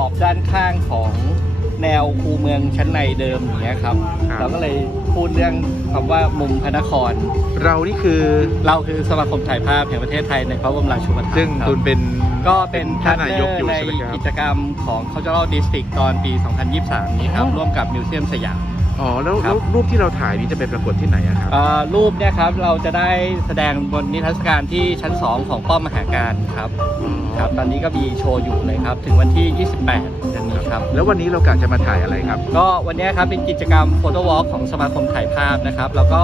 อบด้านข้างของแนวคูเมืองชั้นในเดิมอย่างเงี้ยครับครับ เราก็เลยพูดเรื่องคำว่ามุมพระนคร เรานี่คือเราคือสมาคมถ่ายภาพแห่งประเทศไทยในพระบรมราชูปถัมภ์ซึ่งครับตุนเป็นก็เป็นท่านนายกอยู่ในใช่ไหมครับกิจกรรมของ Cultural District ตอนปี 2023 นี้ครับ อ๋อ ร่วมกับมิวเซียมสยาม อ๋อแล้วครัแล้บวรูปที่เราถ่ายนี้จะไปปรากฏที่ไหนอะครับ เอ่อรูปเนี่ยครับเราจะได้แสดงบนนิทรรศการที่ชั้น 2 ของป้อมมหาการครับครับ ตอนนี้ก็มีโชว์อยู่เลยครับ ถึงวันที่ 28เดือนนี้ครับ แล้ววันนี้เรากะจะมาถ่ายอะไรครับ ก็วันนี้ครับเป็นกิจกรรมโฟโต้วอล์กของสมาคมถ่ายภาพนะครับ แล้วก็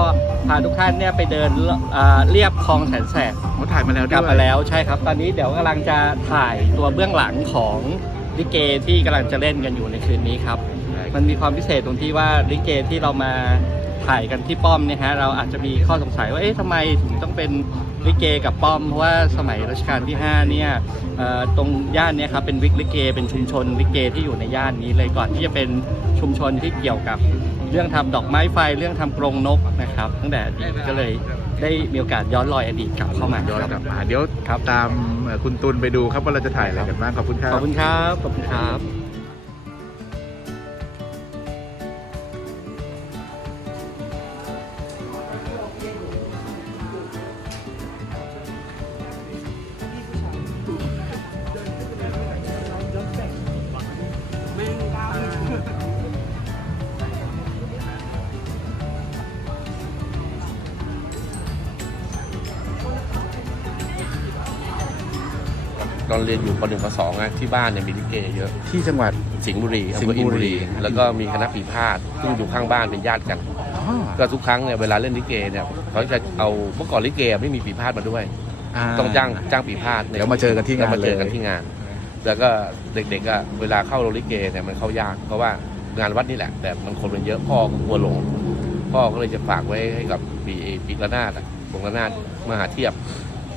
พาทุกท่านเนี่ยไปเดินเอ่อเรียบคลองแสนแสบผมถ่ายมาแล้วกด้ลับวยมาแล้วใช่ครับ ตอนนี้เดี๋ยวกำลังจะถ่ายตัวเบื้องหลังของลิเกที่กำลังจะเล่นกันอยู่ในคืนนี้ครับ มันมีความพิเศษตรงที่ว่าลิเกที่เรามาถ่ายกันที่ป้อมเนี่ยฮะเราอาจจะมีข้อสงสัยว่าเอ๊ะทำไมถึงต้องเป็นลิเกกับป้อมเพราะว่าสมัยรัชกาลที่ 5 เนี่ยตรงย่านเนี่ยครับเป็นวิกลิเก เป็นชุมชนลิเกที่อยู่ในย่านนี้เลยก่อนที่จะเป็นชุมชนที่เกี่ยวกับเรื่องทำดอกไม้ไฟเรื่องทำกรงนกนะครับ ตั้งแต่อดีตก็เลยได้มีโอกาสย้อนรอยอดีตกลับเข้ามาย้อนกลับมาเดี๋ยวครับตามคุณตุลไปดูครับว่าเราจะถ่ายอะไรกันบ้างขอบคุณครับขอบคุณครับขอบคุณครับ เรียนอยู่ป .1 ป .2 อะที่บ้านเนี่ยมีลิเกเยอะ ที่จังหวัด สิงห์บุรีอำสิงเภอห์อินบุบุรีรี แล้วก็มีคณะปีพาดซึ่งอยู่ข้างบ้านเป็นญาติกัน อ๋อก็ทุกครั้งเนี่ยเวลาเล่นลิเกเนี่ยเขาจะเอาเมื่อก่อนลิเกไม่มีปีพาดมาด้วยาต้องจ้างจ้างปีพาดเดี๋ยวมาเจอกันที่งานแล้วมาเจอกันเลย ที่งาน แล้วก็เด็กๆก็เวลาเข้าโรงลิเกเนี่ยมันเข้ายากเพราะว่างานวัดนี่แหละ แต่มันคนมันเยอะพ่อก็กลัวหลง พ่อก็เลยจะฝากไว้ให้กับปีปีระนาดอะวงระนาดมหาเทียบ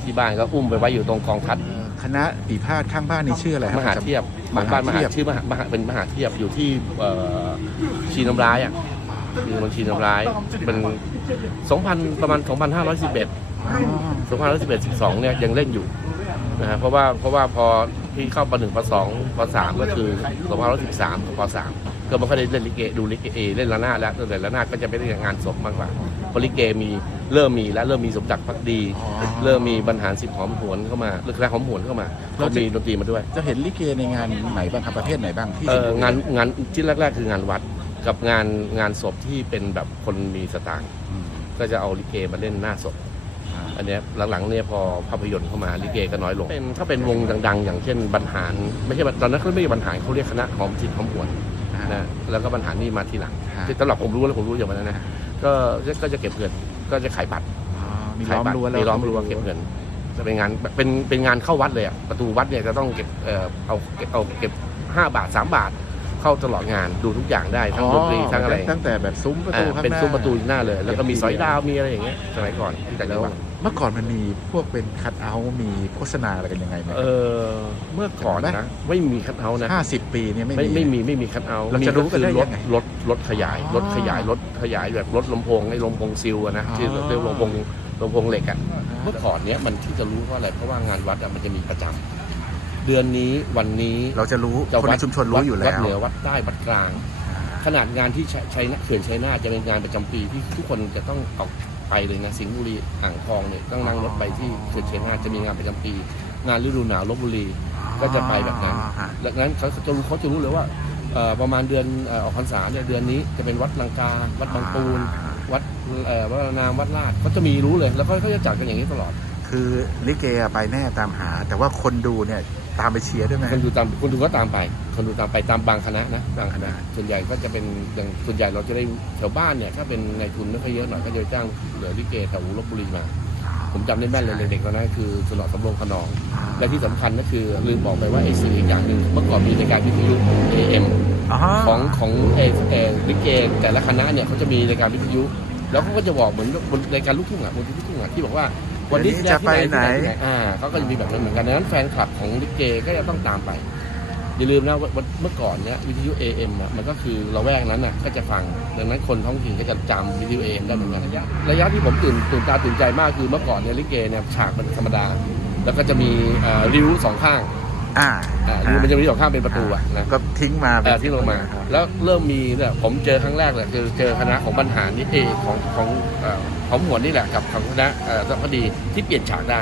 ที่บ้านก็อุ้มไปไว้อยู่ตรงกองทัดเอ่อ คณะปีพาดข้างบ้านนี่ชื่ออะไรครัมหาเทียบมบ้านหาบ้านมเทีหายบชื่อมหามหาเป็นมหาเทียบอยู่ที่เอ่อชีน้ำร้ายอะคือมันชีน้ำร้ายเป็น2,000ประมาณ 2,511อ๋อ2,511 12เนี่ยยังเล่นอยู่นะฮะเพราะว่าเพราะว่าพอพี่เข้าป .1 ป .2 ป .3 ก็คือ2,513กับป .3 ก็ไม่ค่อยได้เล่นลิเกดูลิเกเอเล่นระนาดแล้วตั้งแต่ระนาดก็จะไม่ได้งานศพมากกว่าเพราะลิเกมี เริ่มมีแล้วเริ่มมีสมจักรพักดี อ๋อเริ่มมีบรรหารสิทธิ์หอมหวนเข้ามาหรือคณะหอมหวนเข้ามาเราก็จะ มีดนตรีมาด้วยจะเห็นลิเกในงานไหนบ้างครับประเภทไหนบ้างที่เอสิงอห์บุรีงานงานที่แรก ๆ คืองานวัดกับงานงานศพที่เป็นแบบคนมีสตางค์อืมก็จะเอาลิเกมาเล่นหน้าศพ อ่าอันเนี้ยหลังๆเนี่ยพอภาพยนตร์เข้ามาลิเกก็น้อยลงเป็นถ้าเป็นวงดัง ๆ อย่างเช่นบรรหารไม่ใช่ตอนนั้นเขาไม่มีบรรหารเขาเรียกคณะหอมจิตหอมหวนนะแล้วก็บรรหารนี่มาทีหลังฮะที่สำหรับผมรู้แล้วผมรู้อย่างนั้นนะก็ก็จะเก็บเงิน ก็จะขายบัตรอ๋อมีขาล้ยอมบัตรรั้วแล้วมีล้อมรั้วเก็บเงิน จะเป็นงานเป็นเป็นงานเข้าวัดเลยอะประตูวัดเนี่ยจะต้องเก็บเอ่อเอาเก็บเอาเก็บห้าบาทสามบาทเข้าตลอดงานดูทุกอย่างได้ทั้งดนตรีทั้งอะไรตั้งแต่แบบซุ้มประอ่าตูข้างหน้าเป็นซุ้มประตูหน้าเลย แล้วก็มีเก็บสอยดาวมีอะไรอย่างเงี้ยสมัยก่อนที่แต่างแล้จัวงหวัดเมื่อก่อนมันมีพวกเป็นคัทเอาท์มีโฆษณาอะไรกันยังไงไหมเออเมื่อก่อนนะไม่มีคัทเอาท์นะห้าสิบปีเนี่ยไม่ไม่มีไม่มีไม่มีคัทเอาท์เรามีจะรู้ก็กันคือได้รยัถงไงรถ รถขยายอ๋อรถขยายรถขยายแบบรถลำโพงไอ้ลำโพงซิลอะนะอ๋อที่เรียกลำโพงลำโพงเหล็กอะเมื่อก่อนเนี้ยมันที่จะรู้เพราะอะไรเพราะว่างานวัดอะมันจะมีประจำเดือนนี้วันนี้เราจะรู้จะคนในชุมชนรู้อยู่แล้วัดวเหนือวัดใต้วัดกลาง ขนาดงานที่ชัยชัยนาเขื่อนชัยนาทจะเป็นงานประจำปีที่ทุกคนจะต้องออกไปเลยนะสิงห์บุรีอ่างทองเนี่ยต้องนั่งรถไปที่เขื่อนชัยนาทจะมีงานประจำปี งานฤดูหนาวลบบุรีก็จะไปแบบนั้นอ๋อฮะดังนั้นเขาจะรู้เขาจะรู้เลยว่าเอ่อ ประมาณเดือนเอ่อออกพรรษาเนี่ยเดือนนี้จะเป็นวัดลังกา วัดบางปูน วัดเอ่อวัดนามวัดลาดเขาจะมีรู้เลย แล้วก็เขาจะจัดกันอย่างนี้ตลอด คือลิเกอะไปแน่ตามหา แต่ว่าคนดูเนี่ยตามไปเชียร์ด้วยไหมคนดูตามคนดูก็ตามไป คนดูตามไปตามบางคณะนะบางคณะ ส่วนใหญ่ก็จะเป็นอย่างส่วนใหญ่เราจะได้แถวบ้านเนี่ยถ้าเป็นในทุนไม่ค่อยเยอะหน่อยก็จะจ้างเหลือลิเกแถวลบบุรีมา ผมจำได้แม่นเลยเด็กๆตอนนั้นคือสนอสำโรงขนอง และที่สำคัญก็คือลืมบอกไปว่าไอ้สิ่งอีกอย่างหนึ่งเมื่อก่อนมีรายการวิทยุ AM อ๋อของของเอเอลิเกแต่ละคณะเนี่ยเขาจะมีรายการวิทยุ แล้วเขาก็จะบอกเหมือนบนรายการลูกทุ่งอะบนลูกทุ่งอะที่บอกว่าวันนี้เดี๋ยวนี้จะไปไหนที่ที่อ่าเขาก็จะมีแบบนั้นเหมือนกันดังนั้นแฟนคลับของลิเกก็จะต้องตามไป อย่าลืมนะว่าเมื่อก่อนเนี่ยวิทยุ AM อะมันก็คือเราแวกนั้นอะก็จะฟังดังนั้นคนท้องถิ่นก็จะจำวิทยุ AM ได้เหมือนกันระยะระยะที่ผมตื่นตื่นตาตื่นใจมากคือเมื่อก่อนเนี่ยลิเกเนี่ยฉากมันธรรมดา แล้วก็จะมีเอ่อริ้วสองข้างอ่าอ่ามันจะมีสองข้างเป็นประตูอะนะ ก็ทิ้งมาเออที่ลงมาแล้วเริ่มมีเนี่ยผมเจอครั้งแรกเลยคือเจอคณะของบรรหารนี่เองของของเอ่อของหมวดนี่แหละกับของคณะเอ่อสัพพดีที่เปลี่ยนฉากได้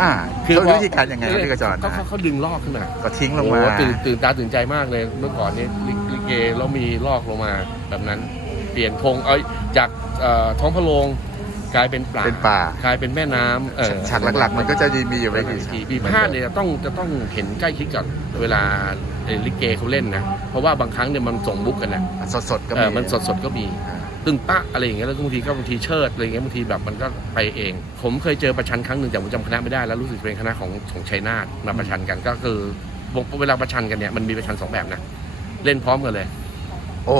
อ่าคืคือพอวิธีการยังไงครับพี่กระจรเขาเขาเขาดึงลอกขึ้นมาก็ทิ้งลงโอ้มาโหตื่นตื่นตาตื่นใจมากเลยเมื่อก่อนนี้ลิลิเกแล้วมีลอกลงมาแบบนั้น เปลี่ยนโครงเอ้ยจากเอ่อท้องพระโรงกลายเป็นป่าเป็นป่ากลายเป็นแม่น้ำเออฉากหลักๆ มันก็จะมีอยู่ไม่กี่ฉากปีพาดเนี่ยจะต้องจะต้องเห็นใกล้ชิดกับเวลาเอ่อลิเกเขาเล่นนะ เพราะว่าบางครั้งเนี่ยมันส่งบุ๊กกันนะสดสดๆก็เอมีอมันสดสดๆก็มีอ่า ตึงปะอะไรอย่างเงี้ยแล้วบางทีก็บางทีเชิดอะไรอย่างเงี้ยบางทีแบบมันก็ไปเอง ผมเคยเจอประชันครั้งหนึ่งแต่ผมจำคณะไม่ได้แล้วรู้สึกเป็นคณะของของชัยนาทมาประชันกันก็คือเวลาประชันกันเนี่ยมันมีประชันสองแบบนะเล่นพร้อมกันเลยโอ้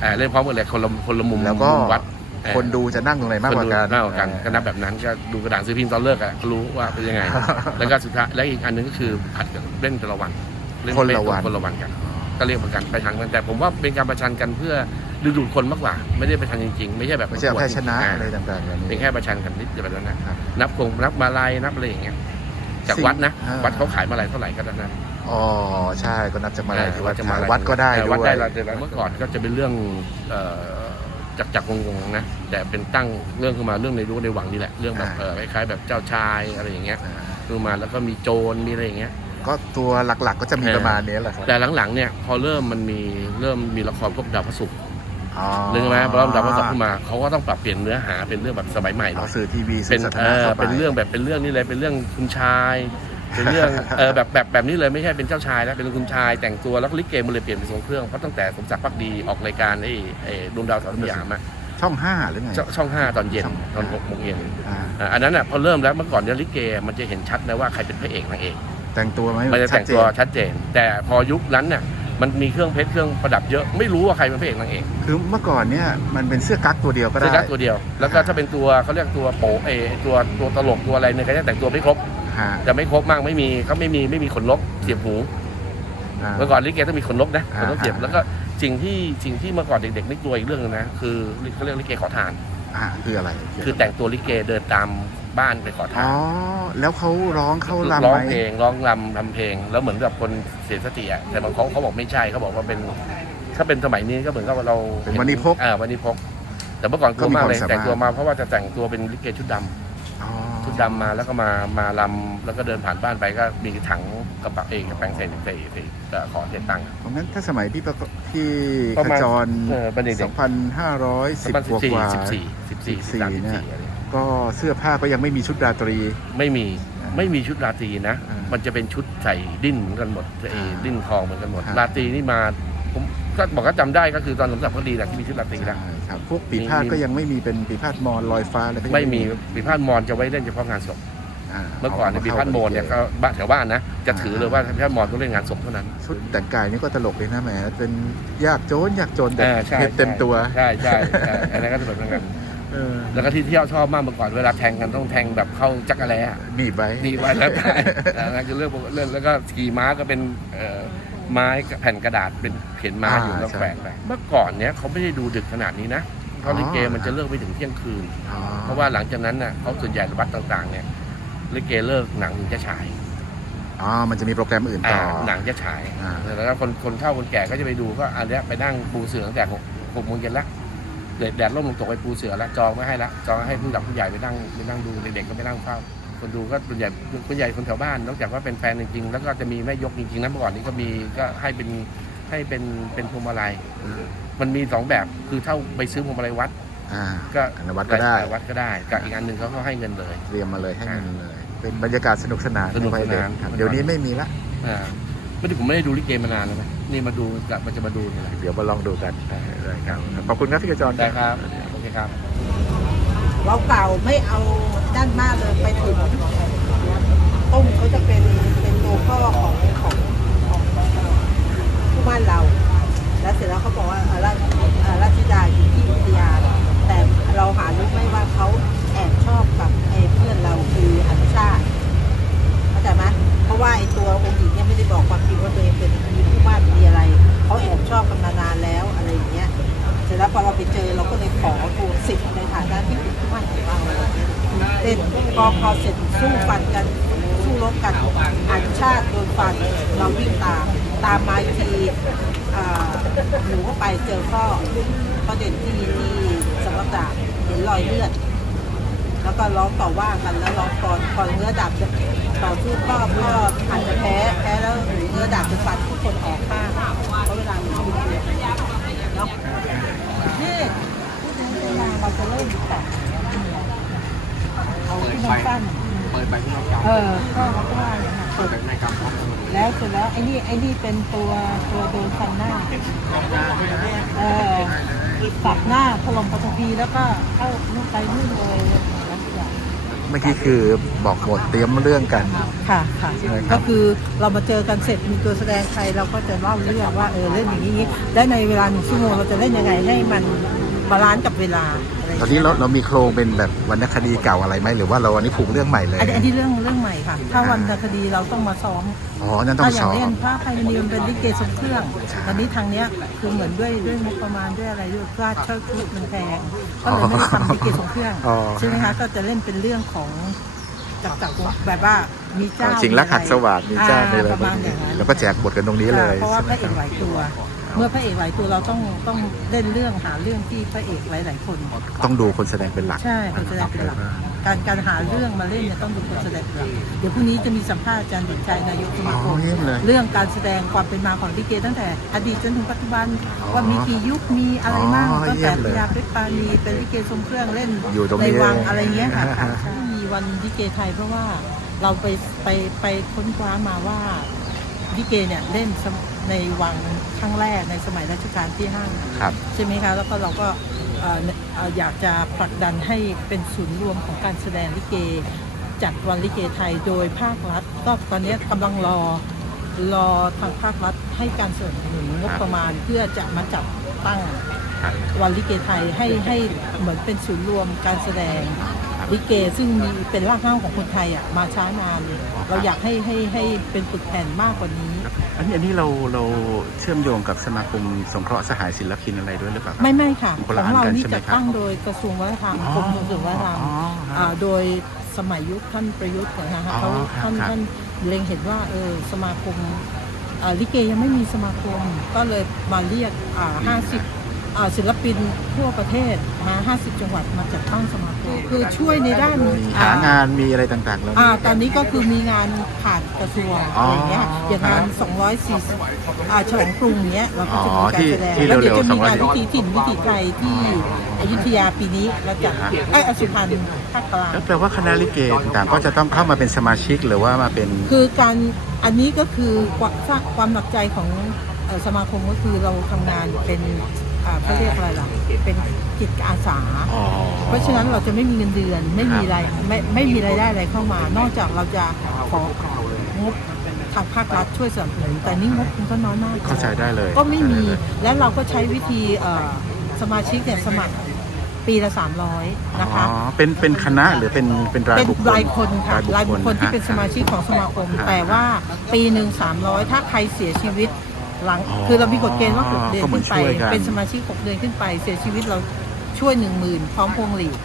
เออเล่นพร้อมกันเลยคนละคนละมุมแล้วก็ มุมวัดเออคนดูจะนั่งตรงไหนมากกว่ากันคดูมากกว่ากันก็นับแบบนั้นก็ดูกระดาษซื้อพิมพ์ตอนเลิกอะก็รู้ว่าเป็นยังไง แล้วก็สุดท้ายและอีกอันหนึงก็คือผัดกันเล่นแต่ละวันเล่คนละวัน คนละวันกัน ก็เรียกประกันประชันกันแต่ผมว่าเป็นการประชันกันเพื่อ ดึงดูดคนมากกว่า ไม่ได้ประชันจริงๆ ไม่ใช่แบบไม่ใช่เอาแค่ชนะอ่าอะไรต่างๆแบบนี้ เป็นแค่ประชันกันนิดเดียวแบบนั้นนะครับ นับคงนับมาลายนับอะไรอย่างเงี้ยจากสิ่งวัดนะอ่า วัดเขาขายมาลายเท่าไหร่ก็เท่านั้นอ๋อใช่ก็นับจากมาลายที่วัดจะมาวัดก็ได้เออด้วัดวยได้เราเมื่อก่อนก็จะเป็นเรื่องเอ่อจากจากงงๆนะแต่เป็นตั้งเรื่องขึ้นมาเรื่องในรู้ในหวังนี่แหละเรื่องแบบอ่าเออคล้ายๆแบบเจ้าชายอะไรอย่างเงี้ยอ่าขึ้นมาแล้วก็มีโจรมีอะไรอย่างเงี้ย ก็ตัวหลักๆก็จะมีเออประมาณนี้แหละครับ แต่หลังๆเนี่ยพอเริ่มมันมีเริ่มมีละครพวกดาวพระศุกร์อ๋อ นึกไหมพอเริ่มดาวพระศุกร์ขึ้นมาเขาก็ต้องปรับเปลี่ยนเนื้อหาเป็นเรื่องแบบสมัยใหม่หน่เอาอยสื่อทีวีสื่เป็นอสาธารเอณะอเข้าไปเป็นเรื่องแบบเป็นเรื่องนี่เลยเป็นเรื่องคุณชายเป็นเรื่องเออแบบแบบแบบนี้เลยไม่ใช่เป็นเจ้าชายแล้วเป็นคุณชายแต่งตัวแล้วก็ลิเกมันเลยเปลี่ยนเป็นทรงเครื่องเพราะตั้งแต่สมศักดิ์พักดีออกรายการไอ้ไอ้ดวงดาวสามสยามอะช่องห้าหรือไงช่องช่องห้าตอนเย็นช่องตอนหกโมงเย็นอ่าอะอันนั้นอะพอเริ่มแล้วเมื่อก่อนเนี่ยลิเกมันจะเห็นชัดนะว่าใครเป็นพระเอกนางเอกแต่งตัวไหมมันจะชัแต่ดงเจตัวนชัดเจน แต่พอยุคนั้นเนี่ย มันมีเครื่องเพชรเครื่องประดับเยอะไม่รู้ว่าใครเป็นพระเอกนางเอกคือเมื่อก่อนเนี่ยมันเป็นเสื้อกั๊กตัวเดียวก็เสื้ได้อกั๊กตัวเดียว แล้วก็ถ้าเป็นตัวเขาเรียกตัวโปะเออตัวตัวตลกตัวอะไรเนี่ยก็จะแต่งตัวไม่ครบฮะจะไม่ครบมากไม่มีเขาไม่มีไม่มีขนนกเสียบหูอ่าเมื่อก่อนลิเกต้องมีขนนกนะขอ่านนกเสียบอ่าแล้วก็สิ่งที่สิ่งที่เมื่อก่อนเด็กๆไม่กลัวอีกเรื่องหนึงนะคือเขาเรียกลิเกขอทาน อ่าคืออะไรคือแต่งตัวลิเกเดินตามบ้านไปขอทาอ๋นอแล้วเขาร้องเขารำร้องไหมเพลงร้องรำทำเพลง แล้วเหมือนกับคนเสียสติอะแต่บางเขาเขาบอกไม่ใช่เขาบอกว่าเป็นถ้าเป็นสมัยนี้ก็เหมือนกับว่าเราเป็นวันิพกอ่าวันิพก แต่เมื่อก่อนกลัวมากเลยก็มีความสามารถแต่งตัวมาเพราะว่าจะแต่งตัวเป็นลิเกชุดดำอ๋อชุ ดดำมาแล้วก็มามาลำแล้วก็เดินผ่านบ้านไปก็มีถังกระเป๋าเองกระแปงใส่ใส่ใส่เอ่อขอเสียตังค์เพราะงั้นถ้าสมัยพี่ประกอบที่ประขมาณจรเออเป็นเด็กๆสองพันห้าร้อยสิบประมาณกว่ากว่า สิบสี่สิบสี่สิบสี่14สิบเนี่สี่ย อะไรก็เสื้อผ้าก็ยังไม่มีชุดราตรี ไม่มีอ่าไม่มีชุดราตรีนะ อ่ามัมันจะเป็นชุดใส่ดิ้นเหมือนกันหมดไอ้อ่าดิ้นทองเหมือนกันหมด ครับ ราตรีนี่มาผมก็บอกก็จำได้ก็คือตอนสมศักดิ์พอดีแหละที่มีชุดราตรีแล้ว ใช่ ครับพวกปีพาดมีก็ยังไม่มีเป็นปีพาดมอนลอยฟ้าอะไรก็ยังไม่มีปีพาดมอนจะไว้เล่นเฉพาะงานศพาเมื่อก่อนเนี่ยาปีพาดมอนเนี่ยก็บ้านแถวบ้านนะ จะถือเลยว่าปีพาดมอนต้องเล่นงานศพเท่านั้น ชุดแต่งกายนี่ก็ตลกเลยนะแหมเป็นยากโจนยากจนแต่อ่าใช่เพชรเต็มตัวใช่ใช่ใช่อันนั้นก็จะแบบนั้นกันเออแล้วก็ที่เที่ยวชอบมากเมื่อก่อนเวลาแทงกันต้องแทงแบบเข้าจักรแล้อะหนีบไว้นี่ไว้แล้วได้อันนั้นคือเรื่องปกติเรื่องแล้วก็ขี่ม้าก็เป็นเอ่อ ไม้กับแผ่นกระดาษเป็นเขียนม้าอยู่อ่าแล้วใช่แขวนไปเมื่อก่อนเนี้ยเขาไม่ได้ดูดึกขนาดนี้นะเพราะอ๋อลิเกมันจะเลิกไปถึงเที่ยงคืนอ๋อเพราะว่าหลังจากนั้นน่ะเขาส่วนใหญ่วัดต่างๆ เนี่ยลิเกเลิกหนังถึงจะฉายอ๋อ มันจะมีโปรแกรมอื่นอ่าต่อหนังจะฉายอ่าแล้วคนคนเฒ่าคนแก่ก็จะไปดูก็อันเนี้ยไปนั่งปูเสือตั้งแต่หกหกโมงเย็นละแดดแดดร่มลงตกไปปูเสือแล้วจองไม่ให้ละจองให้ผู้หลักผู้ใหญ่ไปนั่งไปนั่งดูเด็กๆก็ไปนั่งเฝ้า คนดูก็ส่วนใหญ่ส่วนใหญ่คนแถวบ้านนอกจากว่าเป็นแฟนจริงๆแล้วก็จะมีแม่ยกจริงๆนะเมื่อก่อนนี้ก็มีก็ให้เป็นให้เป็นเป็นพวงมาลัยมันมีสองแบบคือเท่าไปซื้อพวงมาลัยวัดอ่าก็อันนั้นวัดก็ได้วัดก็ได้กับอีกอันหนึ่งเขาก็ให้เงินเลยเตรียมมาเลยให้เงินเลย เป็นบรรยากาศสนุกสนานสนุกสนานใวัยเด็ครับเดี๋ยวนี้ไม่มีละอ่าไม่ได้ผมไม่ได้ดูลิเกมานานแล้วนะนี่มาดูกลับมาจะมาดูนี่แหละเดี๋ยวมาลองดูกันได้ครับขอบคุณครับพี่กระจรได้ครับโอเคครับ เราเก่าไม่เอาด้านหน้าเลยไปถึงต้มเขาจะเป็นเป็นตัวพ่อของของของผู้บ้านเรา แล้วเสร็จแล้วเขาบอกว่าอ่อราชราชิดาอยู่ที่อุทยานแต่เราหารู้ไหมว่าเขาแอบชอบกับไอ้เพื่อนเราคืออนุชาติเข้าใจไหมเพราะว่าไอ้ตัวองค์หญิงเนี่ยไม่ได้บอกความจริงว่าตัวเองเป็นมีผู้บ้านมีอะไรเขาแอบชอบกันมานานแล้วอะไรอย่างเงี้ย เสร็จแล้วพอเราไปเจอเราก็เลยขอตัวสิทธิ์ นฐานะที่เป็นผู้มั่นของเราเต้นพอพอเสร็จสู้ฟันกัน สู้รบกันอันชาติโดนฟันเราวิ่งตามตามมาอีกทีหนูก็ไปเจอพ่อประเด็นที่ที่สำนักดาบเห็นรอยเลือด แล้วก็ร้องต่อว่ากันแล้วร้องก่อนก่อนเนื้อดาบจะต่อสู้ก็ก็อาจจะแพ้แพ้แล้วเนื้อดาบจะฟันทุกคนออกข้างเพราะเวลามีชีวิตอยู่เนาะนี่พูดถึง เวลาเราจะเริ่มแต่เอาที่มันสั้นเปิดไปที่เราจำเออก็ก็ว่าอย่างนั้นเปิดไปในกรรมของแล้วเสร็จแล้วไอ้นี่ไอ้นี่เป็นตัวตัวโดนฟันหน้าเออปักหน้าถล่มปัตภีแล้วก็เข้านู่นไปนู่นเลยแล้วทุกอย่างเมื่อกี้คือบอกบทเตรียมเรื่องกัน ค่ะค่ะใช่ครับ ก็คือเรามาเจอกันเสร็จมีตัวแสดงใครเราก็จะเล่าเรื่องว่าเออเล่นอย่างนี้และในเวลาหนึ่งชั่วโมงเราจะเล่นยังไงให้มัน บาลานซ์กับเวลาอะไรอย่างตอนเงี้ยนี้เราเรามีโครงเป็นแบบวรรณคดีเก่าอะไรไหมหรือว่าเราวันนี้ผูกเรื่องใหม่เลย อันนี้อันนี้เรื่องเรื่องใหม่ค่ะ ถ้าวันคดีเราต้องมาซ้อมอ๋อ นั่นต้องถ้าอสย่างอบเล่นพระไพมณีมันเป็นลิเกทรงเครื่องตอนนี้ทางเนี้ยคือเหมือนด้วยด้วยงบประมาณด้วยอะไรด้วยค่าเช่าชุดมันแพงก็เลยไม่ได้ทำลิเกทรงเครื่องอ๋อ ใช่ไหมคะก็จะเล่นเป็นเรื่องของจักรจักรวงศ์แบบว่ามีเจ้าจริงรักหักสวัสดิ์มีเจ้าอ่ในอะไรประมาณอย่างนั้น แล้วก็แจกบทกันตรงนี้เลยเพราะว่าพใช่ระเอกไหหมลายตัว เมื่อพระเอกหลายตัวเราต้องต้องเล่นเรื่องหาเรื่องที่พระเอกหลายๆคน ต้องดูคนแสดงเป็นหลัก ใช่คนแสดงเป็นหลักการการหาเรื่องมาเล่นเนี่ยต้องดูคนแสดงเป็นหลักเดี๋ยวพรุ่งนี้จะมีสัมภาษณ์อาจารย์เด่นชัยนายกสมาคอ๋มอเยี่ยมเลย เรื่องการแสดงความเป็นมาของลิเกตั้งแต่อดีตจนถึงปัจจุบันอ๋อว่ามีกี่ยุคมีอะไรบ้างอ๋อตั้งเยี่แต่ยมเลยพยาเพชรปานีเป็นลิเกทรงเครื่องเล่นอยู่ตรงในนี้วังเองอะไรเงี้ยค่ะค่ะใช่มีวันลิเกไทยเพราะว่าเราไปไปไปค้นคว้ามาว่าลิเกเนี่ยเล่น ในวังครั้งแรกในสมัยรัชกาลที่ห้าครับ ใช่ไหมคะแล้วก็เราก็เอ่อเอ่ออยากจะผลักดันให้เป็นศูนย์รวมของการแสดงลิเก จัดวันลิเกไทยโดยภาครัฐ ก็ตอนนี้กำลังรอรอทางภาครัฐให้การสนับสนุนงบประมาณเพื่อจะมาจัดตั้ง ครับ วันลิเกไทยให้ให้เหมือนเป็นศูนย์รวมการแสดงลิเก ซึ่งมีเป็นรากเหง้าของคนไทยอะมาช้านานเราอยากให้ให้ให้เป็นปึกแผ่นมากกว่านี้ อันนี้อันนี้เราเราเชื่อมโยงกับสมาคมสงเคราะห์สหายศิลปินอะไรด้วยหรือเปล่าครับ ไม่ไม่ค่ะคนขละองอันเรากันนี่ใช่ไหมจะครับตั้งโดยกระทรวงวัฒนธรรมอ๋อกรมส่งเสริมวัฒนธรรมอ๋อครับอ่าโดยสมัยยุคท่านประยุทธ์นะอ๋คะอเขาครับท่านครับ ท่านเล็งเห็นว่าเออสมาคมอ่าลิเกยังไม่มีสมาคมก็เลยมาเรียกอ่า50 อ่าศิลปินทั่วประเทศมา 50 จังหวัดมาจัดตั้งสมาคมคือช่วยในด้านหางานมีอะไรต่างๆแล้ว อ่าตอนนี้ก็คือมีงานผ่านกระทรวงอ๋ออะไรอย่างเงี้ยอย่างงาน 240อ่าฉลองกรุงเนี้ยเราก็จะมีการแสดงที่แล้วเดี๋ยวเร็วจะๆมีงาน240วิถีถิ่นวิถีไทยที่อยุธยาปีนี้เราจะไอ้ยอสุพรรณภาคกลาง แล้วแปลว่าคณะลิเกต่างๆก็จะต้องเข้ามาเป็นสมาชิกหรือว่ามาเป็น คือการอันนี้ก็คือความสร้างความหนักใจของเอ่อสมาคมก็คือเราทำงานเป็น อ่าเขาเรียกอะไรล่ะเป็นจิตอาสา อ๋อ เพราะฉะนั้นเราจะไม่มีเงินเดือนไม่มีรายไม่ไม่มีรายได้อะไรเข้ามา นอกจากเราจะของบทางภาครัฐช่วยสนับสนุนแต่นี่งบมันก็น้อยมากเข้าใจได้เลยก็ไม่มีและเราก็ใช้วิธีเอ่อสมาชิกเนี่ยสมัครปีละ 300 นะคะ อ๋อเป็นเป็นคณะหรือเป็นเป็นรายเป็นบุคคลรายคนค่ะรายบุคคลที่เป็นสมาชิกของสมาคม แต่ว่าปีหนึ่ง300 ถ้าใครเสียชีวิต หลังคือเรามีกฎเกณฑ์ว่าหกเดือนก็เหมือขึ้นนไป ช่วยกัน เป็นสมาชิก6เดือนขึ้นไป เสียชีวิตเราช่วย1 0,000พร้อมพวงหลีด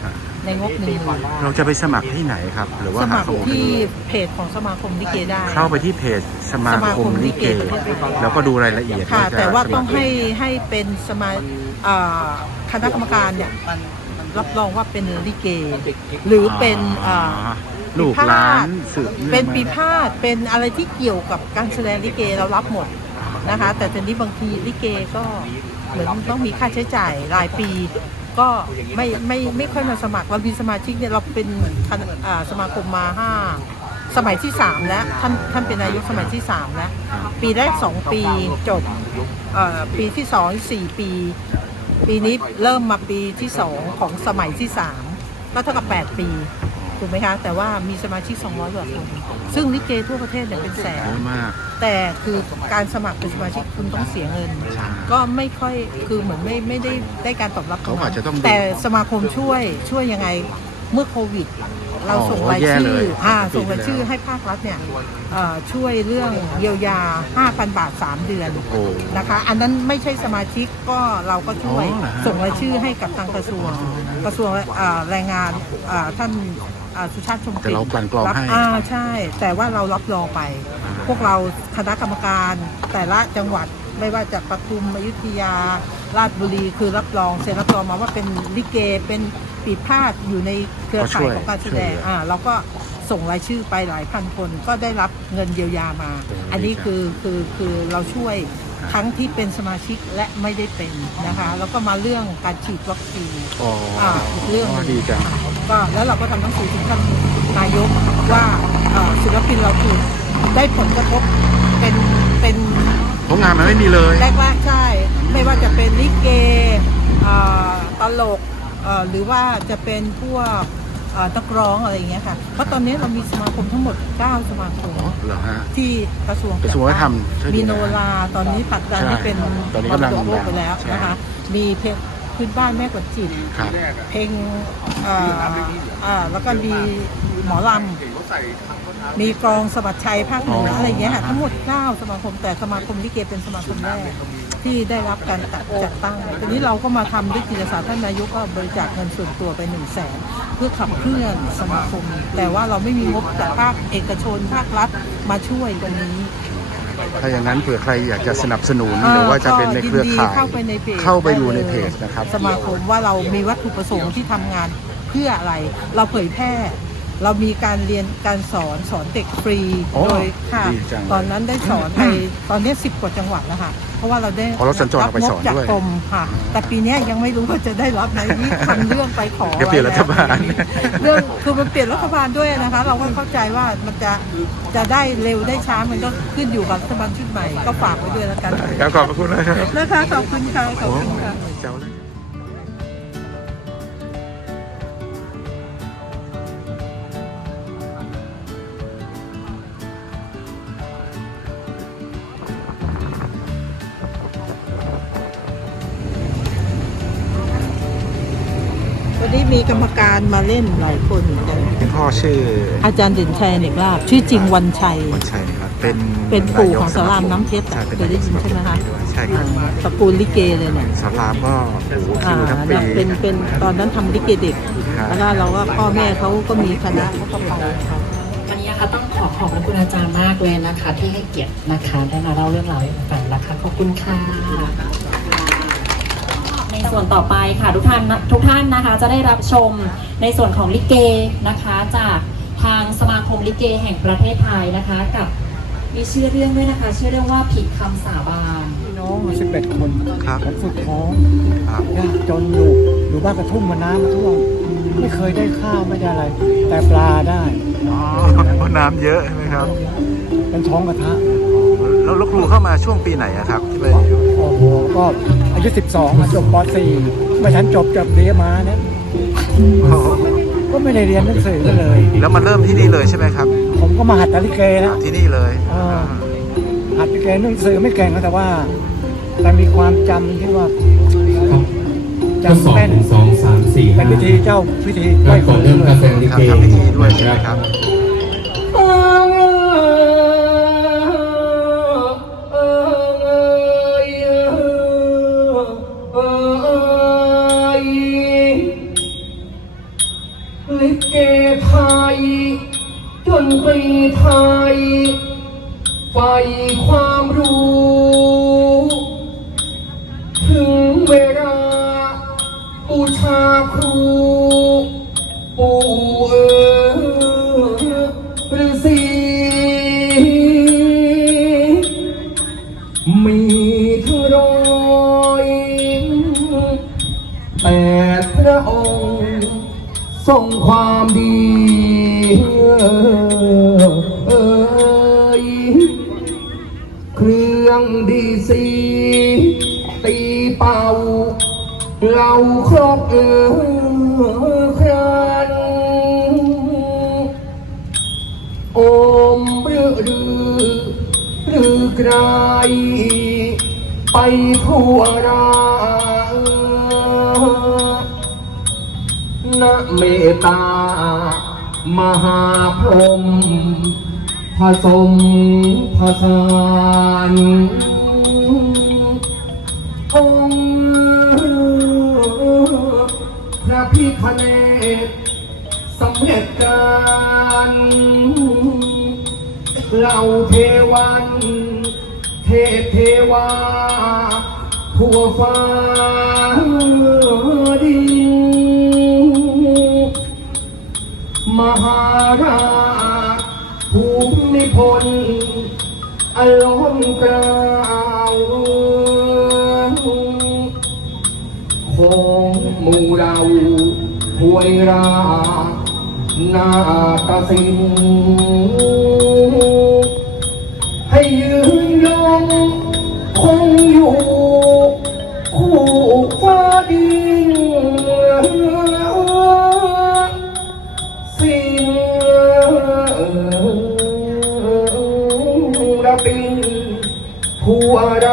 ในงบ1 0,000เราจะไปสมัครที่ไหนครับ หรือว่าสหามัครข้อมูลที่เพจของสมาคมลิเกได้ เข้าไปที่เพจสมาคมลิเก แล้วก็ดูรายละเอียดค่ะ จะแต่ว่าต้องสมัครให้ให้เป็นสมาอ่าคณะกรรมการเนี่ยรับรองว่าเป็นลิเก หรือเป็นอ่าลูกหลานสืบนื่องเป็นมาปีพาดเป็นอะไรที่เกี่ยวกับการแสดงลิเกเรารับหมด นะคะ แต่ทีนี้บางทีลิเกก็เหมือนต้องมีค่าใช้จ่ายรายปี ก็ไม่ไม่ไม่ค่อยมาสมัครเรามีสมาชิกเนี่ยเราเป็นสมาคมมาห้าสมัยที่สามแล้วท่านท่านเป็นนายกสมัยที่สามแล้ว ปีแรกสองปีจบปีที่สองสี่ปี ปีนี้เริ่มมาปีที่สองของสมัยที่สามก็เท่ากับแปดปีถูกไหมคะ แต่ว่ามีสมาชิก 200กว่าคนซึ่งลิเกทั่วประเทศเนี่ยเป็นแสนมาก แต่คือการสมัครเป็นสมาชิกคุณต้องเสียเงินใช่ก็ไม่ค่อยคือเหมือนไม่ไม่ได้ได้การตอบรับเขาอาจจะต้องดูแต่สมาคมช่วยช่วยยังไงเมื่อโควิด เราส่งรายแย่ชื่เลอยอ่าปีส่งรายที่แล้วชื่อให้ภาครัฐเนี่ยเอ่อช่วยเรื่องเยียวยา 5,000 บาท 3 เดือนโอ้นะคะ อันนั้นไม่ใช่สมาชิกก็เราก็ช่วยอ๋อเหรอฮะส่งรายชื่อให้กับทางกระทรวงกระทรวงอ่าแรงงานอ่าท่าน อ่าสุชาติชมกแต่ลิ่นเรากลั่นกรองรับให้ อ่าใช่ แต่ว่าเรารับรองไป พวกเราคณะกรรมการแต่ละจังหวัดไม่ว่าจะปทุมอยุธยา ราชบุรีคือรับรองเซ็นรับรองมาว่าเป็นลิเกเป็นปีพาดอยู่ในเครือข่ายของการแสดงอ่าเราก็ส่งรายชื่อไปหลายพันคนก็ได้รับเงินเยียวยามา อันนี้คือคือคือเราช่วย ทั้งที่เป็นสมาชิกและไม่ได้เป็นนะคะ แล้วก็มาเรื่องการฉีดวัคซีนอ๋ออ่าอีกเรื่องหนึ่งดีจัง ค่ะก็แล้วเราก็ทำหนังสือถึงท่านนายกว่าเอ่อศิลปินเราถูกได้ผลกระทบเป็นเป็นเพราะงานมันไม่มีเลย แรกๆใช่ ไม่ว่าจะเป็นลิเกเอ่อตลกเอ่อหรือว่าจะเป็นพวก เอ่อนักร้องอะไรอย่างเงี้ยค่ะ เพราะตอนนี้เรามีสมาคมทั้งหมด 9 สมาคม เหรอฮะ ที่กระทรวงกระทรวงวัฒนธรรมช่วยดูแลมีโนราตอนนี้ปัดดันให้เป็นใช่ตอนนี้กำลังมรดโลกไปแล้วใช่ นะคะ มีเพลงพื้นบ้านแม่กวนจิต ครับ เพลงเอ่ออ่าแล้วก็มีหมอลำ มีกรองสมัชชัยภาคเหนืออะไรเงี้ยค่ะ ทั้งหมด 9 สมาคมแต่สมาคมลิเกเป็นสมาคมแรก ที่ได้รับการจัดตั้ง ทีนี้เราก็มาทำด้วยจิตอาสาท่านนายกก็บริจาคเงินส่วนตัวไป1นึ่งแสนเพื่อขับเคลื่อนสมาคม แต่ว่าเราไม่มีงบจากภาคเอกชนภาครัฐมาช่วยตรงนี้ถ้าอย่างนั้นเผื่อใครอยากจะสนับสนุนหรือว่าจะเป็นในเครือข่ายเข้าไปในเพจเข้าไปดูในเพจนะครับ สมาคมว่าเรามีวัตถุประสงค์ที่ทำงานเพื่ออะไร เราเผยแพร่ เรามีการเรียนการสอนสอนเด็กฟรีโอ้โดยค่ะ ดีจังตอนนั้นได้สอนไปตอนนี้สิบกว่าจังหวัดแล้วค่ะ เพราะว่าเราได้อ๋อเราสัญจรเอาไปสอนบงบจากด้วยกรมค่ะ แต่ปีเนี้ยยังไม่รู้ว่าจะได้รับไหมนี่ทำเรื่องไปขอเดี๋ยวเปลี่ยนรัฐบาล เรื่องคือมันเปลี่ยนรัฐบาลด้วยนะคะ เราก็เข้าใจว่ามันจะจะได้เร็วได้ช้ามันก็ขึ้นอยู่กับรัฐบาลชุดใหม่ก็ฝากไว้ด้วยแล้วกันครับขอบพระคุณนะครับนะคะขอบคุณค่ะขอบโอ้คุณค่ะเจ้าเลย เล่นหลายคนเหมือนกันคุณพ่อชื่อ อาจารย์เด่นชัยเนกลาบชื่อจริงวันชัยวันชัยครับเป็นเป็นปู่ของยกสารามน้ำเพชรใช่เป็นเคยได้ยินใช่ไหมคะด้วยใช่ครับอ่าตระกูลลิเกเลยเนี่ยสารามก็โอ้โหคิอ่าวทั้งปีเนี่ยเป็นเป็นตอนนั้นทำลิเกเด็กครับแล้วก็เราก็พ่อแม่เขาก็มีคณะเขาก็ไปค่ะวันนี้นะคะต้องขอขอบพระคุณอาจารย์มากเลยนะคะ ที่ให้เกียรตินะคะได้มาเล่าเรื่องราวให้ฟังนะคะขอบคุณค่ะใน ส่วนต่อไปค่ะทุกท่านทุกท่านนะคะจะได้รับชมในส่วนของลิเกนะคะจากทางสมาคมลิเกแห่งประเทศไทยนะคะกับมีชื่อเรื่องด้วยนะคะ ชื่อเรื่องว่าผิดคำสาบานพี่น้องสิบเอ็ดคนครับผมฝึกท้องครับยากจนอยู่อยู่บ้านกระทุ่มมาน้ำท่วมไม่เคยได้ข้าวไม่ได้อะไร แต่ปลาได้อ๋อเพราะน้ำเยอะใช่ไหมครับ เป็นท้องกระทะ แล้วแล้วครูเข้ามาช่วงปีไหนอะครับที่ไปอยู่โอ้โหก็อายุ 12มาจบป .4 ไม่ทันจบจบเรียนมาเนี่ยโอ้โหก็ไม่ได้เรียนหนังสือกันเลย แล้วมาเริ่มที่นี่เลยใช่ไหมครับ ผมก็มาหัดลิเกนะที่นี่เลยอ่าหัดลิเกหนังสือไม่เก่งนะแต่ว่าแต่มีความจำที่ว่าก็สจำองแม่นถึงสองสามสี่เป็นห้าพิธีเจ้าพิธีแล้วก่อนเริ่มการแสดงลิครับเกทำพิธีด้วยใช่ไหมครับ เมตตามหาพรหมผสมผสานองค์พระพิคเนศสสำเร็จการเหล่าเทวันเทพเทวาทั่วฟ้า มหาราชภูมิพลอารมกล่าวของหมู่เราถวยรานาตสินให้ยืนยงคงอยู่ คู่ฟ้าดิ ผัวร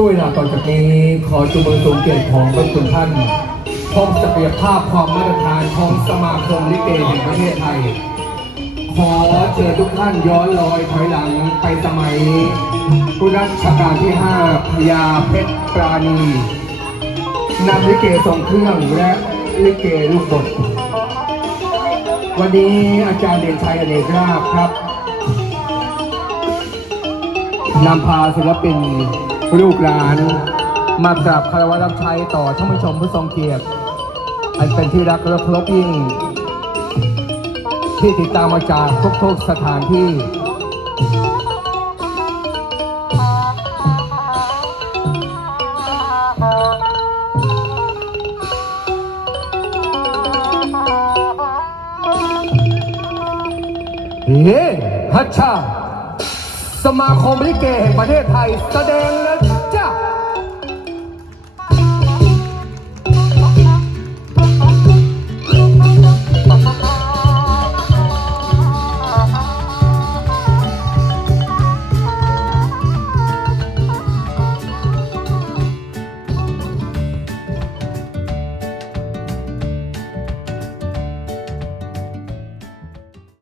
ช่วงเวลาต่อจากนี้ ขอจุมือสูงเกียรติของพระคุณท่านพร้อมศักยภาพความมาตรฐานของสมาคมลิเกแห่งประเทศไทย ขอเชิญทุกท่านย้อนรอยถอยหลังไปสมัยรัชกาลที่ 5 พญาเพชรปราณีนำลิเกทรงเครื่องและลิเกลูกบท วันนี้อาจารย์เด่นชัยอเนกราบครับนำพาศิลปิน ลูกหลานมากราบคารวะรับใช้ต่อท่านผู้ชมผู้ทรงเกียรติ อันเป็นที่รักและเคารพยิ่ง ที่ติดตามมาจากทุกๆสถานที่ เฮ้ฮัชชา สมาคมลิเกแห่งประเทศไทยแสดง